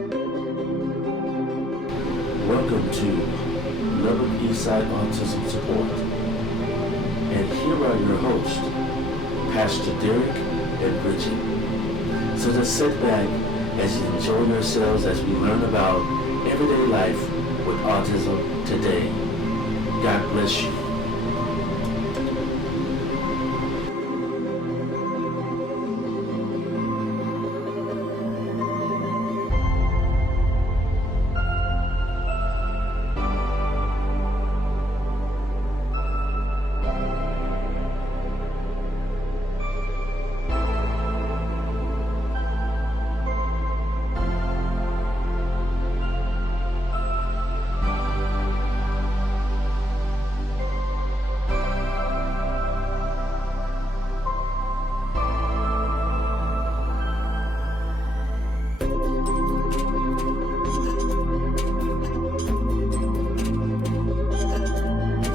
Welcome to Lubbock Eastside Autism Support. And here are your hosts, Pastor Derrick and Bridgett. So just sit back as you enjoy yourselves as we learn about everyday life with autism today. God bless you.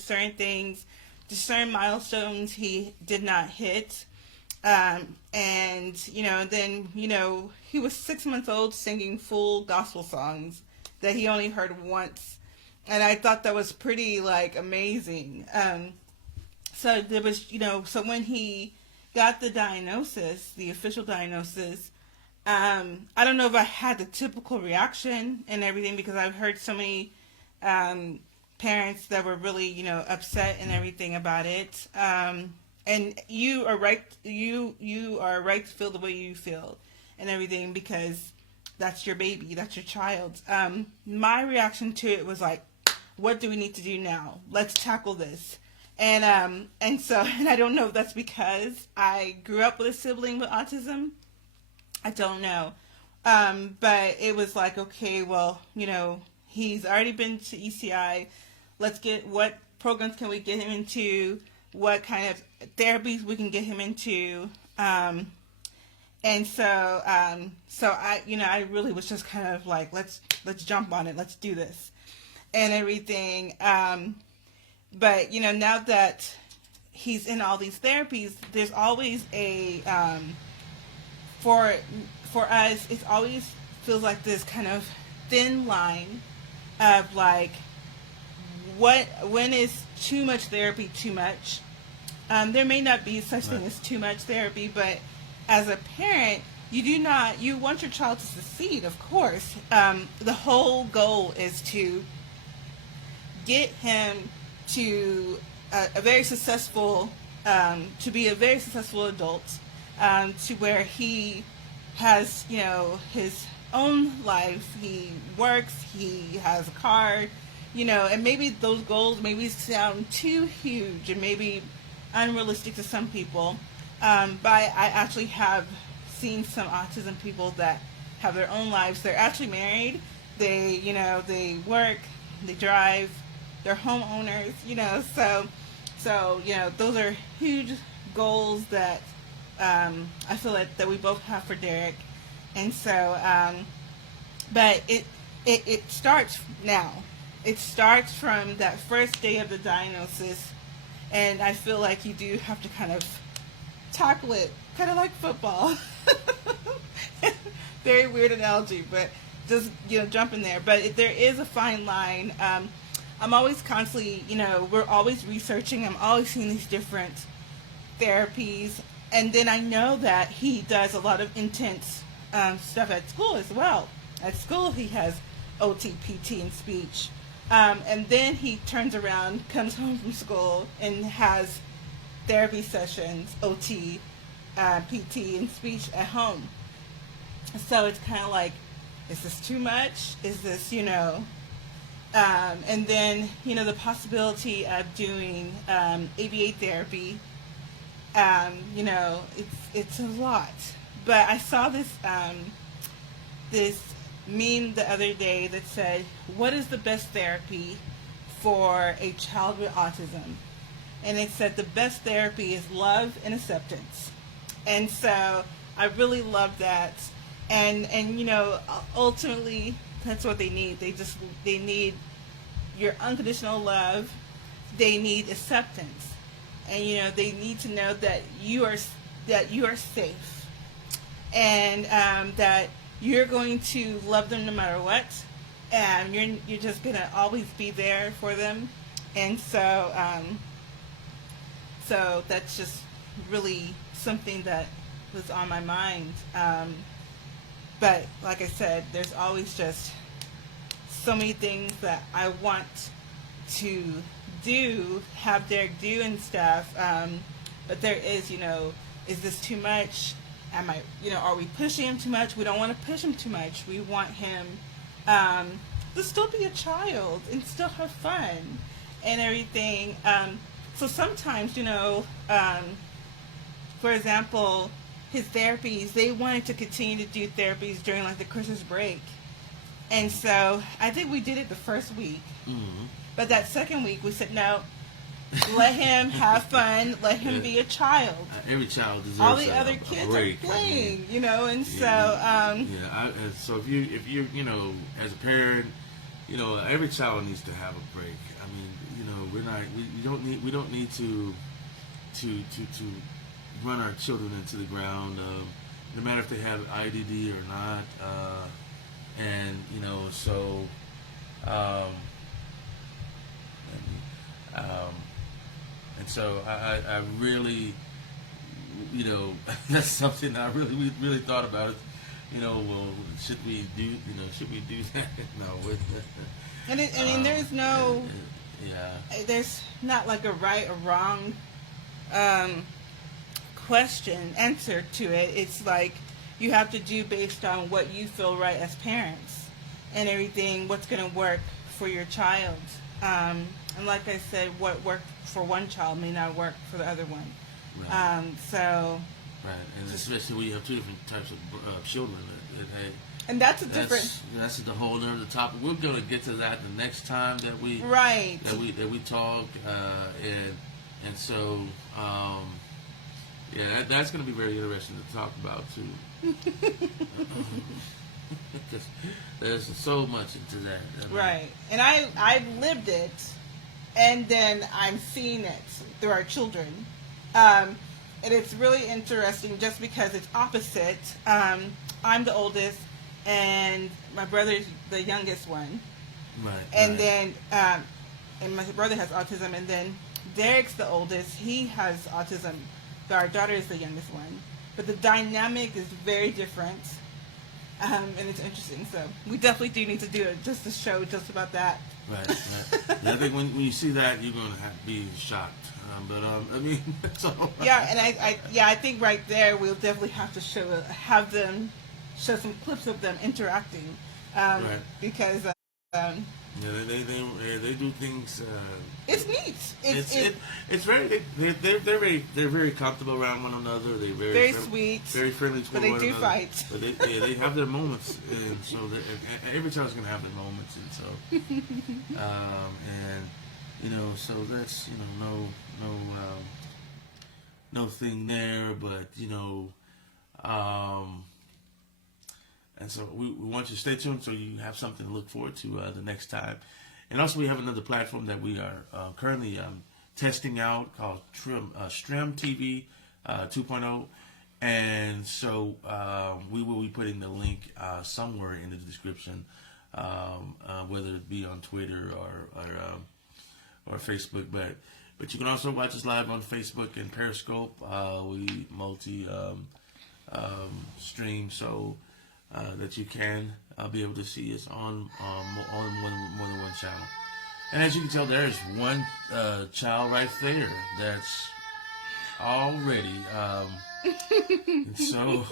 Certain things, certain milestones he did not hit. And then he was 6 months old singing full gospel songs that he only heard once. And I thought that was pretty amazing. So there was, so when he got the diagnosis, the official diagnosis, I don't know if I had the typical reaction and everything, because I've heard so many parents that were really, upset and everything about it. And you are right. You are right to feel the way you feel and everything, because that's your baby, that's your child. My reaction to it was like, what do we need to do now? Let's tackle this. And I don't know if that's because I grew up with a sibling with autism. I don't know. But it was like, okay, well, he's already been to ECI. Let's get, what programs can we get him into? What kind of therapies we can get him into? So I really was just kind of like, let's jump on it. Let's do this and everything. But now that he's in all these therapies, there's always a, for us, it always feels like this kind of thin line of like, when is too much therapy too much? There may not be such thing as too much therapy, but as a parent, you want your child to succeed, of course. The whole goal is to get him to a very successful, to be a very successful adult, to where he has, his own life. He works, he has a car, and maybe those goals maybe sound too huge and maybe unrealistic to some people. But I actually have seen some autism people that have their own lives. They're actually married. They, they work, they drive, they're homeowners, so those are huge goals that I feel like that we both have for Derrick. And so, but it starts now. It starts from that first day of the diagnosis, and I feel like you do have to kind of tackle it, kind of like football. Very weird analogy, but just jump in there. But there is a fine line. I'm always constantly, we're always researching. I'm always seeing these different therapies, and then I know that he does a lot of intense stuff at school as well. At school, he has OT, PT, and speech. And then he turns around, comes home from school, and has therapy sessions, OT, PT, and speech at home. So it's kind of like, is this too much? Is this, and then, the possibility of doing ABA therapy, it's a lot. But I saw this this meme the other day that said, what is the best therapy for a child with autism? And it said the best therapy is love and acceptance. And so I really love that. And ultimately that's what they need. They need your unconditional love. They need acceptance. And they need to know that you are safe. And that you're going to love them no matter what, and you're just gonna always be there for them. And so that's just really something that was on my mind. But like I said, there's always just so many things that I want to do, have Derrick do and stuff. But there is, is this too much? Am I, are we pushing him too much? We don't want to push him too much. We want him to still be a child and still have fun and everything. So sometimes, for example, his therapies, they wanted to continue to do therapies during like the Christmas break. And so I think we did it the first week. Mm-hmm. But that second week we said, no, let him have fun. Let him be a child. Every child deserves all the other kids are playing, and so. So if you as a parent, every child needs to have a break. I mean, we don't need to run our children into the ground, no matter if they have IDD or not, and so. And so I really, that's something I really thought about. Well, should we do that? No. There's no, there's not like a right or wrong answer to it. It's like you have to do based on what you feel right as parents and everything, what's going to work for your child. And like I said, what worked for one child may not work for the other one. Right. Right, and especially when you have two different types of children. And that's different. That's the whole other topic. We're going to get to that the next time that we talk, and so that's going to be very interesting to talk about too. Because there's so much into that. Right, and I lived it. And then I'm seeing it through our children. And it's really interesting just because it's opposite. I'm the oldest, and my brother's the youngest one. Right. And then, and my brother has autism, and then Derrick's the oldest. He has autism. But our daughter is the youngest one. But the dynamic is very different. And it's interesting. So we definitely do need to do just a show just about that. Right. I think when you see that, you're going to have to be shocked. So. Yeah, and I think right there we'll definitely have to have them show some clips of them interacting, right. Because they do things. It's neat. It's very they're very comfortable around one another. They're very sweet, very friendly to but one another. They do fight. But they have their moments, and so every child's gonna have their moments, and so so that's no thing there, but and so we want you to stay tuned so you have something to look forward to the next time. And also we have another platform that we are currently testing out called Stream TV 2.0. And so we will be putting the link somewhere in the description, whether it be on Twitter or Facebook. But you can also watch us live on Facebook and Periscope. We stream so that you can be able to see us on more than one channel. And as you can tell, there's one child right there that's already and so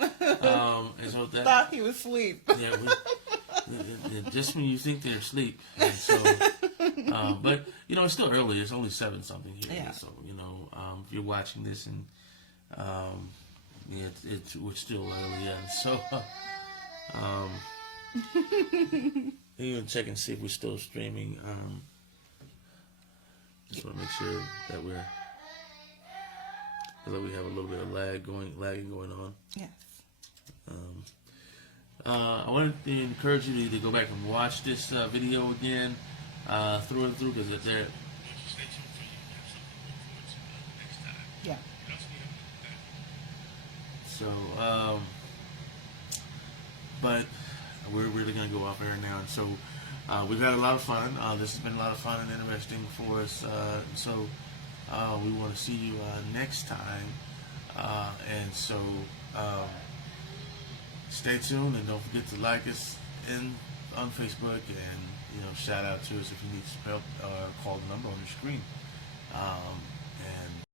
that thought he was asleep. Yeah, just when you think they're asleep. And so, but it's still early. It's only 7 something here. Yeah. So if you're watching this and we're still early. Yeah. So even check and see if we're still streaming. Just want to make sure that we have a little bit of lagging going on. Yes. I wanted to encourage you to go back and watch this video again through and through because they're. Yeah. So but we're really going to go off air now. And so we've had a lot of fun. This has been a lot of fun and interesting for us. So we want to see you next time. And so stay tuned, and don't forget to like us on Facebook, and shout out to us if you need some help. Call the number on the screen. And